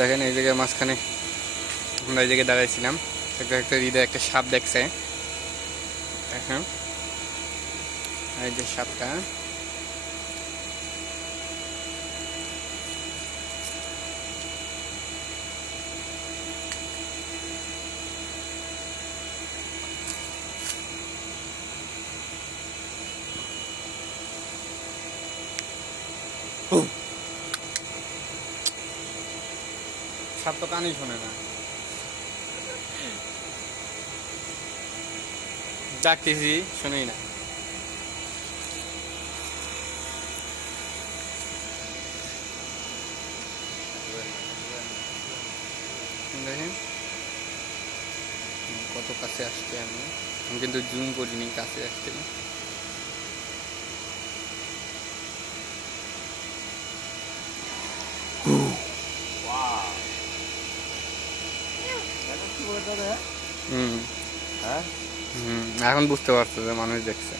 দেখেন এই জায়গায় মাঝখানে আমরা এই জায়গায় দাঁড়াইছিলাম, একটা একটা সাপ দেখছে। দেখেন এই যে সাপটা, সাপ তো কানই শোনে না, ডাকতেছি শুনেই না। দেখেন কত কাছে আসছে, আমি কিন্তু জুম করিনি, কাছে আসছে। হুম, এখন বুঝতে পারছো যে মানুষ দেখছে।